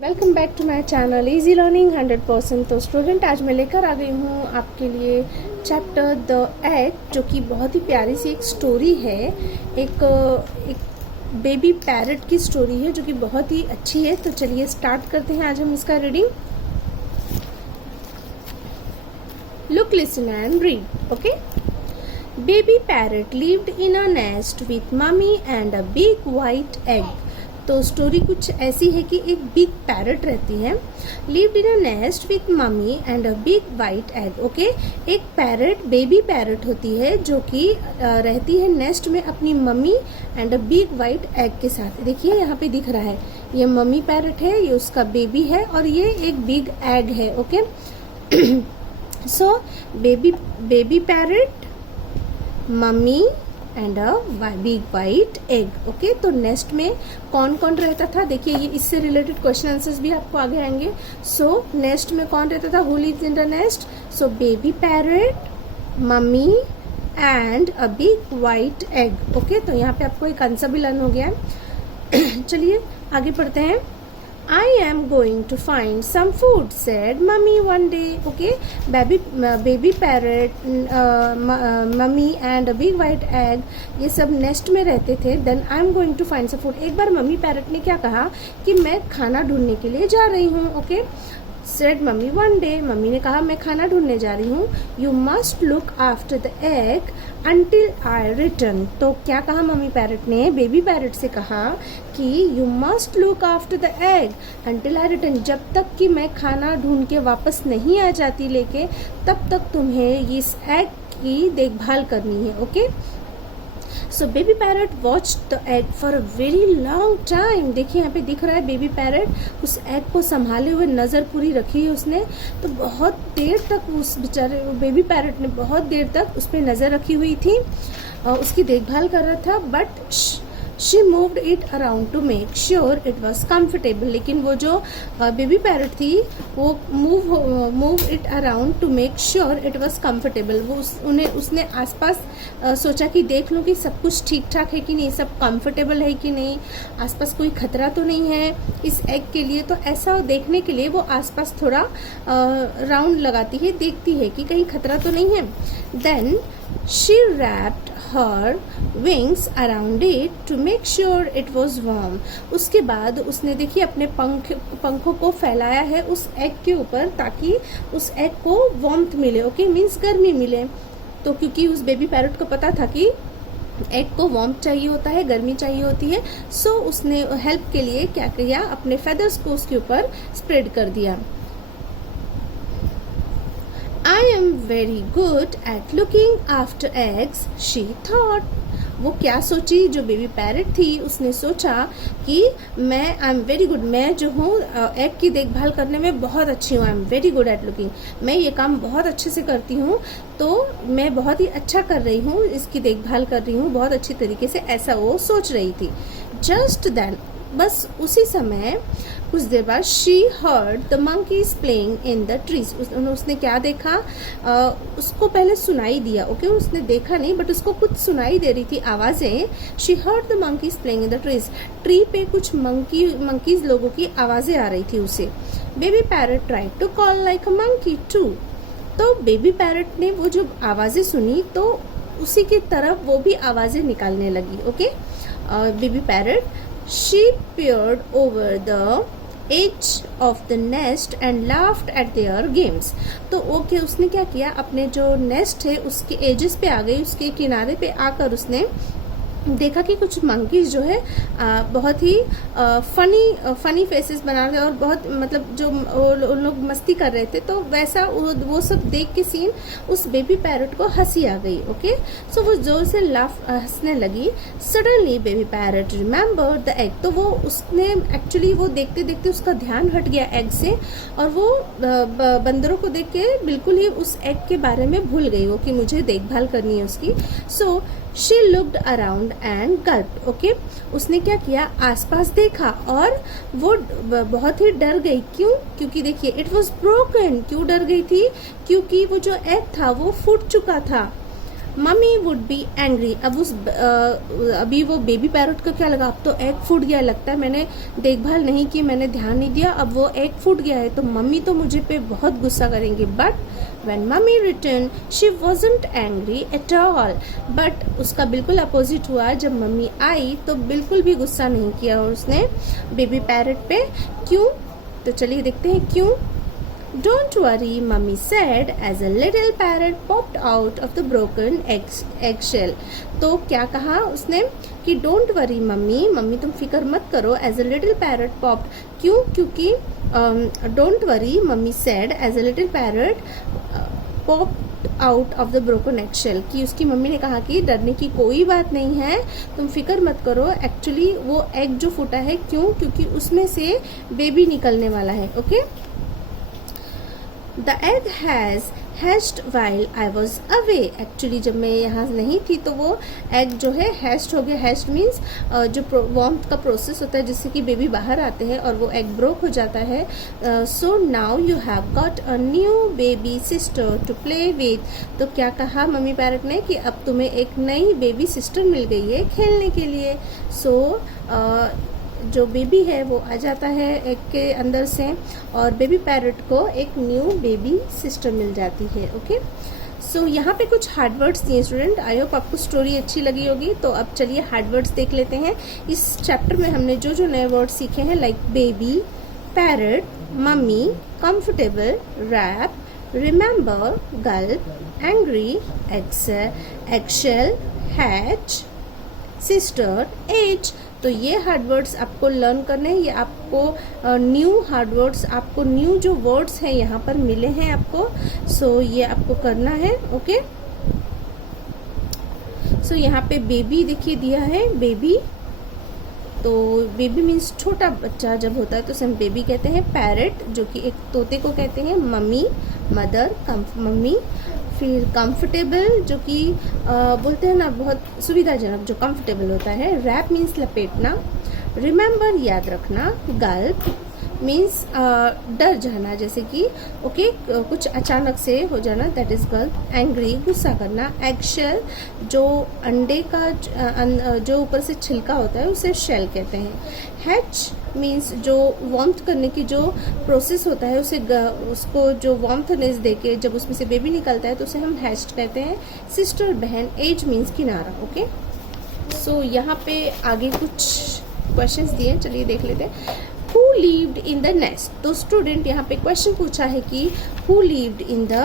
Welcome back to my channel easy learning 100%। तो student, आज मैं लेकर आ गई हूँ आपके लिए चैप्टर द एग, जो कि बहुत ही प्यारी सी एक स्टोरी है। एक बेबी पैरट की स्टोरी है जो कि बहुत ही अच्छी है। तो चलिए स्टार्ट करते हैं आज हम इसका reading. Look, listen and read. Okay. Baby parrot lived in a nest with mummy and a big white egg. तो स्टोरी कुछ ऐसी है कि एक बिग पैरट रहती है, lived in a nest with mummy and a big white egg. Okay, एक parrot, baby parrot होती है जो कि रहती है नेस्ट में अपनी mummy and a big white egg के साथ। देखिए यहाँ पे दिख रहा है, ये मम्मी पैरट है, ये उसका बेबी है और ये एक बिग एग है। Okay, so baby parrot, mummy and a big white egg. Okay, तो नेस्ट में कौन कौन रहता था? देखिए, ये इससे रिलेटेड क्वेश्चन आंसर्स भी आपको आगे आएंगे। सो नेस्ट में कौन रहता था? Who lives in the nest? So baby parrot, mummy and a big white egg. Okay, तो यहाँ पे आपको एक आंसर भी लर्न हो गया है। चलिए आगे पढ़ते हैं। I am going to find some food, said mummy one day. Okay, baby parrot, mummy and a big white egg, ये सब नेस्ट में रहते थे। Then I am going to find some food. एक बार मम्मी पैरट ने क्या कहा कि मैं खाना ढूंढने के लिए जा रही हूँ। Okay, said mummy one day, mummy ने कहा मैं खाना ढूंढने जा रही हूँ। You must look after the egg until I return. तो क्या कहा मम्मी पैरट ने? बेबी पैरट से कहा कि you must look after the egg until I return. जब तक कि मैं खाना ढूंढ के वापस नहीं आ जाती लेके, तब तक तुम्हें इस एग की देखभाल करनी है। Okay, so baby parrot watch the egg for a very long time. देखिए यहाँ पे दिख रहा है बेबी पैरट उस एग को संभाले हुए नजर पूरी रखी है उसने। तो बहुत देर तक उस बेचारे बेबी पैरट ने बहुत देर तक उस पर नजर रखी हुई थी, उसकी देखभाल कर रहा था। But she moved it around two make sure it was comfortable. लेकिन वो जो बेबी पैरट थी वो move it around two make sure it was comfortable. वो उसने आसपास सोचा कि देख लूं कि सब कुछ ठीक ठाक है कि नहीं, सब कंफर्टेबल है कि नहीं, आसपास कोई खतरा तो नहीं है इस एग के लिए। तो ऐसा देखने के लिए वो आसपास थोड़ा राउंड लगाती है, देखती है कि कहीं खतरा तो नहीं है। Then she wrapped her wings around it to make sure it was warm. उसके बाद उसने देखिए अपने पंखों को फैलाया है उस एग के ऊपर ताकि उस एग को वार्मथ मिले। ओके, मीन्स गर्मी मिले। तो क्योंकि उस बेबी पैरट को पता था कि एग को वार्मथ चाहिए होता है, गर्मी चाहिए होती है, सो उसने हेल्प के लिए क्या किया, अपने फेदर्स को उसके ऊपर स्प्रेड कर दिया। I am very good at looking after eggs, she thought. वो क्या सोची? जो बेबी पैरट थी उसने सोचा कि मैं आई एम वेरी गुड, मैं जो हूँ एग की देखभाल करने में बहुत अच्छी हूँ। I am very good at looking, मैं ये काम बहुत अच्छे से करती हूँ, तो मैं बहुत ही अच्छा कर रही हूँ, इसकी देखभाल कर रही हूँ बहुत अच्छी तरीके से, ऐसा वो सोच रही थी। जस्ट देन, बस उसी समय कुछ देर बाद, she heard the monkeys playing in the trees. उसने क्या देखा? उसको पहले सुनाई दिया। ओके, उसने देखा नहीं बट उसको कुछ सुनाई दे रही थी आवाजें। She heard the monkeys playing in the trees. Tree पे कुछ मंकीज लोगों की आवाजें आ रही थी उसे। Baby parrot tried to call like a monkey too. तो बेबी पैरट ने वो जो आवाजें सुनी तो उसी की तरफ वो भी आवाजें निकालने लगी। Okay, baby parrot, she peered over the edge of the nest and laughed at their games. तो ओके, उसने क्या किया, अपने जो नेस्ट है उसके एजेस पे आ गई, उसके किनारे पे आकर उसने देखा कि कुछ मंकीज जो है बहुत ही फनी फेसेस बना रहे और बहुत मतलब जो उन लोग मस्ती कर रहे थे। तो वैसा वो सब देख के सीन उस बेबी पैरट को हंसी आ गई। ओके, सो वो जोर से हंसने लगी। Suddenly baby parrot remember the egg. तो वो उसने एक्चुअली वो देखते देखते उसका ध्यान हट गया एग से और वो बंदरों को देख के बिल्कुल ही उस एग के बारे में भूल गई वो कि मुझे देखभाल करनी है उसकी। So she looked around and gulped. Okay, उसने क्या किया, आसपास देखा और वो बहुत ही डर गई। क्यों? क्योंकि देखिए इट वॉज ब्रोकन। क्यों डर गई थी? क्योंकि वो जो एग था वो फूट चुका था। Mummy would be angry. अब अभी वो बेबी पैरट का क्या लगा, अब तो एग फूट गया, लगता है मैंने देखभाल नहीं की, मैंने ध्यान नहीं दिया, अब वो एग फूट गया है, तो मम्मी तो मुझे पे बहुत गुस्सा करेंगी। But when mummy returned she wasn't angry at all। But उसका बिल्कुल अपोजिट हुआ, जब मम्मी आई तो बिल्कुल भी गुस्सा नहीं किया उसने बेबी पैरट पे। क्यों? तो चलिए देखते हैं क्यों। Don't worry, mummy said as a little parrot popped out of the broken eggshell। तो क्या कहा उसने कि don't worry मम्मी, मम्मी तुम फिक्र मत करो, as a little parrot popped। क्यों? क्योंकि don't worry mummy said as a little parrot popped out of the broken eggshell, कि उसकी मम्मी ने कहा कि डरने की कोई बात नहीं है, तुम फिक्र मत करो, एक्चुअली वो एग जो फूटा है, क्यों? क्योंकि उसमें से बेबी निकलने वाला है। Okay, The egg has hatched while I was away। Actually जब मैं यहाँ नहीं थी तो वो एग जो है हैस्ट हो गया। हैस्ट मीन्स जो वॉर्म्थ का प्रोसेस होता है जिससे कि बेबी बाहर आते हैं और वो एग ब्रोक हो जाता है। So now you have got a new baby sister to play with. तो क्या कहा मम्मी पैरट ने कि अब तुम्हें एक नई बेबी सिस्टर मिल गई है खेलने के लिए। सो जो बेबी है वो आ जाता है एग के अंदर से और बेबी पैरट को एक न्यू बेबी सिस्टर मिल जाती है। ओके, सो यहाँ पे कुछ हार्ड वर्ड्स दिए स्टूडेंट। आई होप आपको स्टोरी अच्छी लगी होगी। तो अब चलिए हार्ड वर्ड्स देख लेते हैं। इस चैप्टर में हमने जो जो नए वर्ड सीखे हैं like baby, parrot, mummy, comfortable, wrap, remember, gulp, angry, eggshell, hatch, sister, age. तो ये हार्ड वर्ड्स आपको लर्न करने हैं। ये आपको न्यू हार्ड वर्ड्स, आपको न्यू जो वर्ड्स हैं यहाँ पर मिले हैं आपको। सो ये आपको करना है। ओके, सो यहाँ पे बेबी देखिए दिया है, बेबी। तो बेबी मीन्स छोटा बच्चा जब होता है तो उसे हम बेबी कहते हैं। पैरट जो कि एक तोते को कहते हैं। Mummy, mother, mummy. फिर कंफर्टेबल जो कि बोलते हैं ना बहुत सुविधाजनक, जो कंफर्टेबल होता है। Rap means लपेटना। रिमेम्बर याद रखना। गल्प मीन्स डर जाना, जैसे कि ओके कुछ अचानक से हो जाना, दैट इज गल्प। एंग्री गुस्सा करना। एगशेल जो अंडे का जो ऊपर से छिलका होता है उसे शेल कहते हैं। हैच मीन्स जो वार्म्थ करने की जो प्रोसेस होता है उसको जो वार्म्थनेस देके जब उसमें से बेबी निकलता है तो उसे हम हैच्ड कहते हैं। सिस्टर बहन। एज मीन्स किनारा। ओके, सो यहाँ पे आगे कुछ क्वेश्चंस दिए, चलिए देख लेते हैं। Who lived in the nest? तो स्टूडेंट यहाँ पे क्वेश्चन पूछा है कि Who lived in the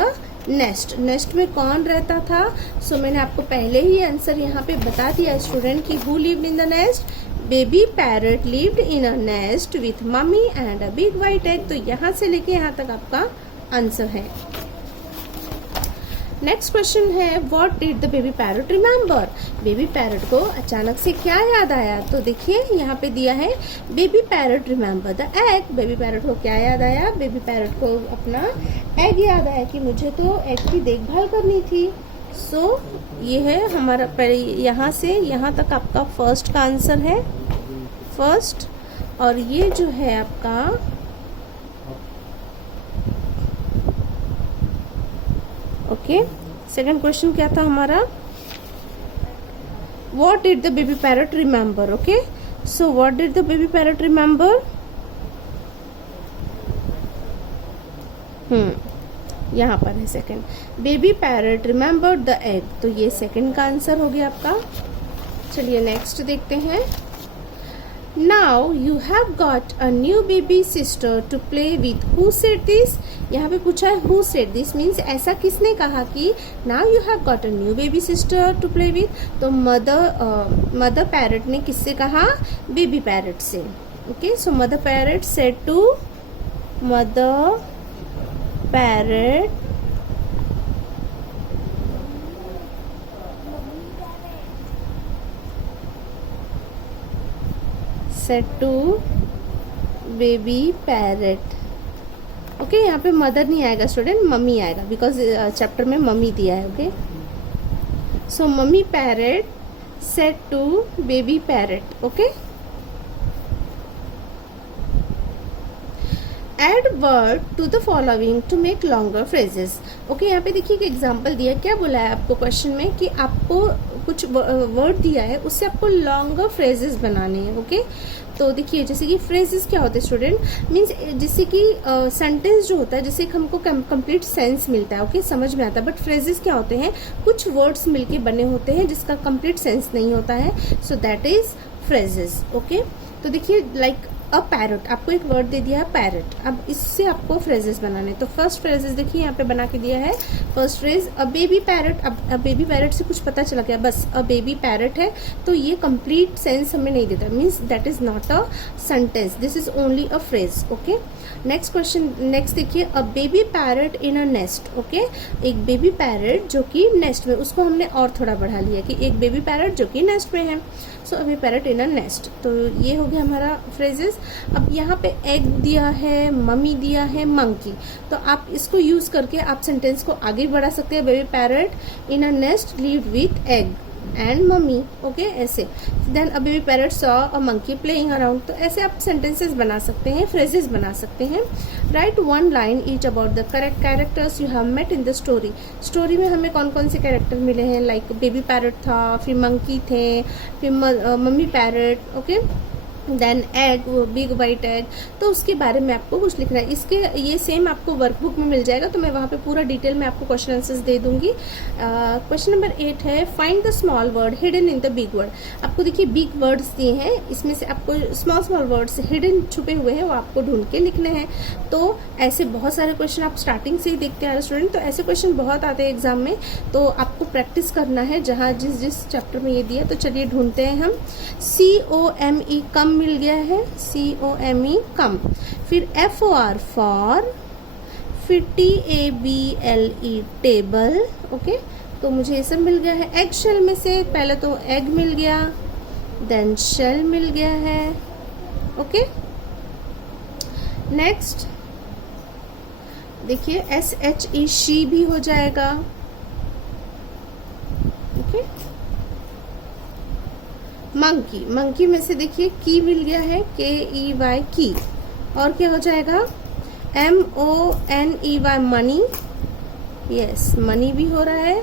nest? Nest में कौन रहता था? सो मैंने आपको पहले ही आंसर यहाँ पे बता दिया स्टूडेंट कि Who lived in the nest? Baby parrot lived in a nest with mummy and a big white egg। तो यहाँ से लेके यहाँ तक आपका आंसर है। नेक्स्ट क्वेश्चन है what did the baby parrot remember? Baby parrot को अचानक से क्या याद आया? तो देखिए यहाँ पे दिया है baby parrot remember the egg. Baby parrot को क्या याद आया? बेबी पैरट को अपना एग याद आया कि मुझे तो एग की देखभाल करनी थी। सो ये है हमारा पहले यहाँ से यहाँ तक आपका फर्स्ट का आंसर है, फर्स्ट। और ये जो है आपका ओके सेकंड क्वेश्चन क्या था हमारा? What did the baby parrot remember? Okay, so what did the baby parrot remember? यहाँ पर है second, baby parrot remembered the egg. तो ये सेकंड का आंसर हो गया आपका। चलिए नेक्स्ट देखते हैं। Now you have got a new baby sister to play with. Who said this? यहाँ पे पूछा है who said this means ऐसा किसने कहा कि now you have got a new baby sister to play with। तो mother parrot ने किससे कहा? baby parrot से। okay, so mother parrot said to mother parrot said to baby parrot। Okay, यहाँ पे मदर नहीं आएगा स्टूडेंट, मम्मी आएगा बिकॉज चैप्टर में मम्मी दिया है। Okay, so mummy parrot said to baby parrot. Okay, add word to the following to make longer phrases. Okay, यहाँ पे देखिए एक एग्जाम्पल दिया, क्या बोला है आपको क्वेश्चन में कि आपको कुछ वर्ड दिया है, उससे आपको लॉन्गर फ्रेजेस बनाने हैं। ओके, तो देखिए जैसे कि फ्रेजेस क्या होते हैं स्टूडेंट, मीन्स जैसे कि सेंटेंस जो होता है, जैसे हमको कंप्लीट सेंस मिलता है, ओके, समझ में आता है। बट फ्रेजेस क्या होते हैं, कुछ वर्ड्स मिलके बने होते हैं जिसका कंप्लीट सेंस नहीं होता है, so that is phrases. Okay, तो देखिए लाइक अ पैरट, आपको एक वर्ड दे दिया है पैरट, अब इससे आपको फ्रेजेस बनाने। तो फर्स्ट फ्रेजेस देखिए यहाँ पे बना के दिया है। फर्स्ट फ्रेज अ बेबी पैरट, अब बेबी पैरट से कुछ पता चला गया, बस अ बेबी पैरट है, तो ये कंप्लीट सेंस हमें नहीं देता, means that is not a sentence, this is only a phrase. Okay, next question, next देखिए a baby parrot in a nest. Okay, एक बेबी पैरट जो कि नेस्ट में, उसको हमने और थोड़ा बढ़ा लिया कि एक बेबी पैरट जो कि नेस्ट में है, सो अभी पैरट इन अ नेस्ट। तो ये हो गया हमारा फ्रेजेस। अब यहाँ पे एग दिया है, मम्मी दिया है, मंकी, तो आप इसको यूज करके आप सेंटेंस को आगे बढ़ा सकते हैं। Baby parrot in a nest lived with egg and mummy. Okay, ऐसे then a baby parrot saw a monkey playing around, तो ऐसे आप सेंटेंसेस बना सकते हैं, फ्रेजेस बना सकते हैं। Write one line each about the correct characters you have met in the story. Story में हमें कौन कौन से कैरेक्टर मिले हैं, लाइक बेबी पैरट था, फिर मंकी थे, फिर mummy parrot, okay, then egg, big white egg, तो उसके बारे में आपको कुछ लिखना है। इसके ये सेम आपको वर्कबुक में मिल जाएगा, तो मैं वहाँ पे पूरा डिटेल में आपको क्वेश्चन आंसर्स दे दूंगी। क्वेश्चन नंबर 8 है find the small word hidden in the big word. आपको देखिए बिग वर्ड्स दिए हैं, इसमें से आपको स्मॉल स्मॉल वर्ड्स हिडन छुपे हुए हैं, वो आपको ढूंढ के लिखने हैं। तो ऐसे बहुत सारे क्वेश्चन आप स्टार्टिंग से ही देखते आ रहे स्टूडेंट, तो ऐसे क्वेश्चन बहुत आते हैं एग्जाम में, तो आपको प्रैक्टिस करना है जहाँ जिस चैप्टर में ये दिया। तो चलिए ढूंढते हैं हम। COME कम मिल गया है, COME कम, फिर FOR फॉर, फिर TABLE टेबल। ओके, तो मुझे ये सब मिल गया है। एग शेल में से पहले तो एग मिल गया, देन शेल मिल गया है। ओके, नेक्स्ट देखिए SHE शी भी हो जाएगा। ओके, मंकी, मंकी में से देखिए की मिल गया है, KEY की, और क्या हो जाएगा MONEY मनी, यस मनी भी हो रहा है।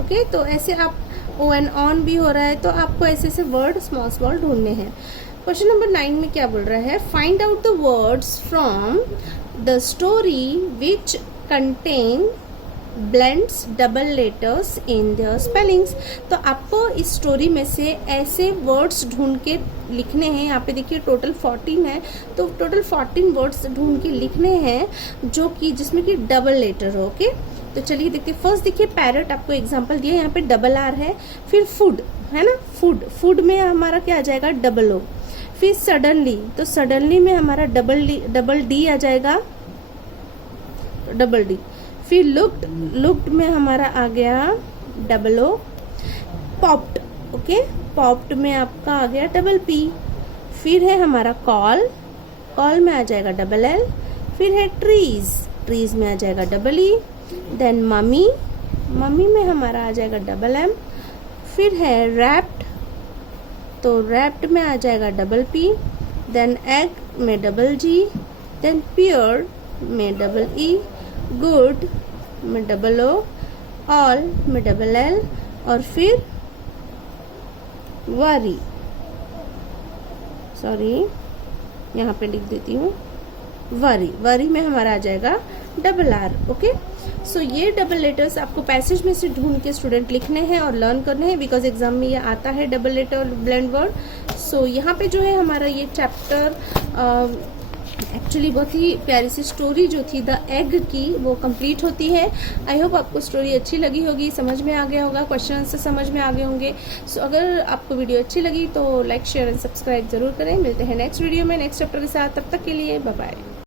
ओके, तो ऐसे आप ON भी हो रहा है, तो आपको ऐसे ऐसे वर्ड स्मॉल स्मॉल ढूंढने हैं। क्वेश्चन नंबर 9 में क्या बोल रहा है, find out the words from the story which contain blends double letters in their spellings. तो आपको इस स्टोरी में से ऐसे वर्ड्स ढूंढ के लिखने हैं। यहाँ पे देखिए टोटल 14 है, तो टोटल 14 वर्ड्स ढूंढ के लिखने हैं जो कि जिसमें कि डबल लेटर हो। ओके, तो चलिए देखते हैं। फर्स्ट देखिए पैरट, आपको एग्जांपल दिया, यहाँ पे डबल R है, फिर फूड है ना, फूड, फूड में हमारा क्या आ जाएगा डबल O, फिर सडनली, तो सडनली में हमारा डबल D आ जाएगा, डबल D, फिर लुक्ड, लुक्ड में हमारा आ गया double O, popped, okay, popped में आपका आ गया डबल P, फिर है हमारा कॉल, कॉल में आ जाएगा डबल L, फिर है ट्रीज, ट्रीज में आ जाएगा double E, then mummy, mummy में हमारा आ जाएगा डबल M, फिर है रैप्ड, तो रैप्ड में आ जाएगा डबल P, देन एग में डबल G, देन प्योर में डबल E, गुड में डबल O, ऑल में डबल L, और फिर वरी, सॉरी यहाँ पे लिख देती हूँ वरी, वरी में हमारा आ जाएगा डबल R। ओके, सो ये डबल लेटर्स आपको पैसेज में से ढूंढ के स्टूडेंट लिखने हैं और लर्न करने हैं, बिकॉज एग्जाम में ये आता है डबल लेटर और ब्लेंड वर्ड। सो यहाँ पे जो है हमारा ये चैप्टर एक्चुअली बहुत ही प्यारी सी स्टोरी जो थी द एग की, वो कंप्लीट होती है। आई होप आपको स्टोरी अच्छी लगी होगी, समझ में आ गया होगा, क्वेश्चन से समझ में आ गए होंगे। सो अगर आपको वीडियो अच्छी लगी तो लाइक शेयर एंड सब्सक्राइब जरूर करें। मिलते हैं नेक्स्ट वीडियो में नेक्स्ट चैप्टर के साथ, तब तक के लिए बाय बाय।